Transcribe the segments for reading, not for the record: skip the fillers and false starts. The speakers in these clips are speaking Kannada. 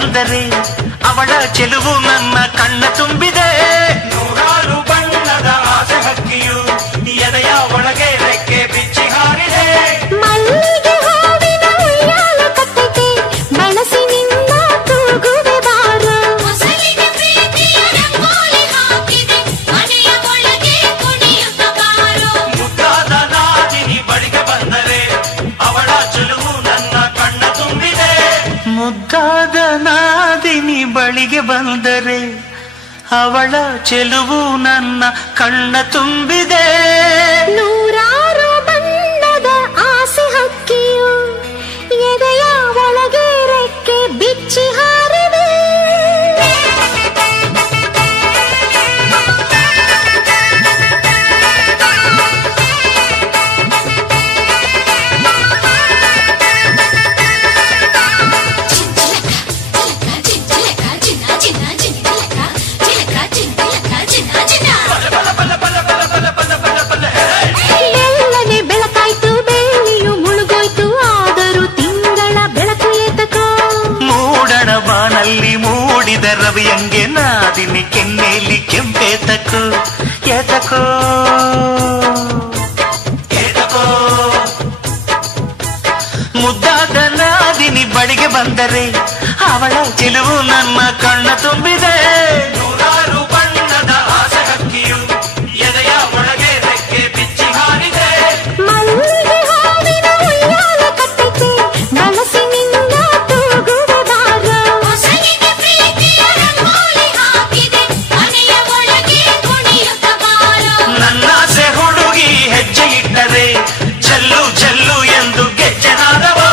ಬಂದರೆ ಅವಳ ಚೆಲುವು ನನ್ನ ಕಣ್ಣ ತುಂಬಿದೆ. ನೂರಾರು ಬಣ್ಣದ ಆಸೆ ಹಕ್ಕಿಯು ಎದೆಯ ಒಳಗೆ ರೆಕ್ಕೆ ಬಿಚ್ಚಿ ಹಾರಿದೆ. ಮಲ್ಲಿಗೆ ಹೂವಿನ ಉಯ್ಯಾಲ ಕಟ್ಟೆಗೆ ಬಳಸಿ ನಿನ್ನ ತೂಗುವೆ ಬಾರು. ಹೊಸಲಿಗೆ ಪ್ರೀತಿಯ ರಂಗೋಲಿ ಹಾಕಿದೆ ಮನೆಯ ಒಳಗೆ ಕುಣಿಯುತ್ತ ಬಾರು. ಮುದ್ದಾದ ನಾದಿನಿ ಬಳಿಗೆ ಬಂದರೆ ಅವಳ ಚೆಲುವು ನನ್ನ ಕಣ್ಣ ತುಂಬಿದೆ. ಮುದ್ದಾದ ನಾದಿನಿ ಬಳಿಗೆ ಬಂದರೆ ಅವಳ ಚೆಲುವು ನನ್ನ ಕಣ್ಣ ತುಂಬಿದೆ. ನೂರಾರು ಬಣ್ಣದ ಆಸೆ ಹಕ್ಕಿಯು ಎದೆಯ ಒಳಗೆ ರೆಕ್ಕೆ ಬಿಚ್ಚಿ ಹಾರಿದೆ. ಬೆಳ್ಳನೆ ಬೆಳಕಾಯ್ತು ಬೆಳ್ಳಿಯು ಮುಳುಗೋಯ್ತು ಆದರೂ ತಿಂಗಳ ಬೆಳಕು ಏತಕೋ. ಮೂಡಣ ಬಾನಲ್ಲಿ ಮೂಡಿದ ರವಿಯಂಗೆ ನಾದಿನಿ ಕೆನ್ನೆಯಲ್ಲಿ ಕೆಂಪೇತಕೋ. ಏತಕೋ ಏತಕೋ ಮುದ್ದಾದ ನಾದಿನಿ ಬಳಿಗೆ ಬಂದರೆ ಅವಳ ಚೆಲುವು ನನ್ನ ಕಣ್ಣ ತುಂಬಿದೆ. ನೂರಾರು ಬಣ್ಣದ ಆಸೆ ಹಕ್ಕಿಯು ಎದೆಯ ಒಳಗೆ ರೆಕ್ಕೆ ಬಿಚ್ಚಿ ಹಾರಿದೆ. ಮಲ್ಲಿಗೆ ಹೂವಿನ ಉಯ್ಯಾಲ ಕಟ್ಟೆಗೆ ಬಳಸಿ ನಿನ್ನ ತೂಗುವೆ ಬಾರು. ಹೊಸಲಿಗೆ ಪ್ರೀತಿಯ ರಂಗೋಲಿ ಹಾಕಿದೆ ಮನೆಯ ಒಳಗೆ ಕುಣಿಯುತ್ತ ಬಾರು. ನನ್ನಾಸೆ ಹುಡುಗಿ ಹೆಜ್ಜೆ ಇಟ್ಟರೆ ಜಲ್ಲು ಜಲ್ಲು ಎಂದು ಗೆಜ್ಜೆನಾದವೋ.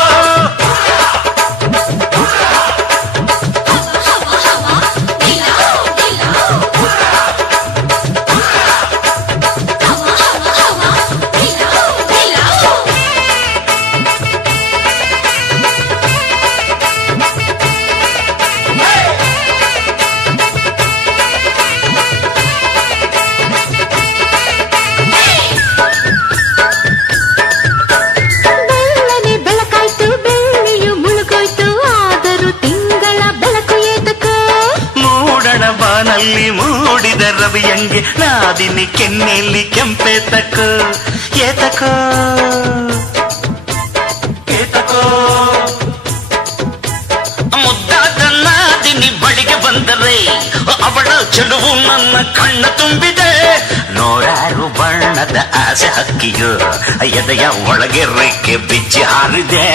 ಬೆಳ್ಳನೆ ಬೆಳಕಾಯ್ತು ಬೆಳ್ಳಿಯು ಮುಳುಗೋಯ್ತು ಆದರೂ ತಿಂಗಳ ಬೆಳಕು ಏತಕೋ. ಮೂಡಣ ಬಾನಲ್ಲಿ ಮೂಡಿದ ರವಿಯಂಗೆ ನಾದಿನಿ ಕೆನ್ನೆಯಲ್ಲಿ ಕೆಂಪೇತಕೋ. ಏತಕೋ ಏತಕೋ ಮುದ್ದಾದ ನಾದಿನಿ ಬಳಿಗೆ ಬಂದರೆ ಅವಳ ಚೆಲುವು ನನ್ನ ಕಣ್ಣ ತುಂಬಿದೆ. ನೂರಾರು ಬಣ್ಣದ ಆಸೆ ಹಕ್ಕಿಯು ಎದೆಯ ಒಳಗೆ ರೆಕ್ಕೆ ಬಿಚ್ಚಿ ಹಾರಿದೆ.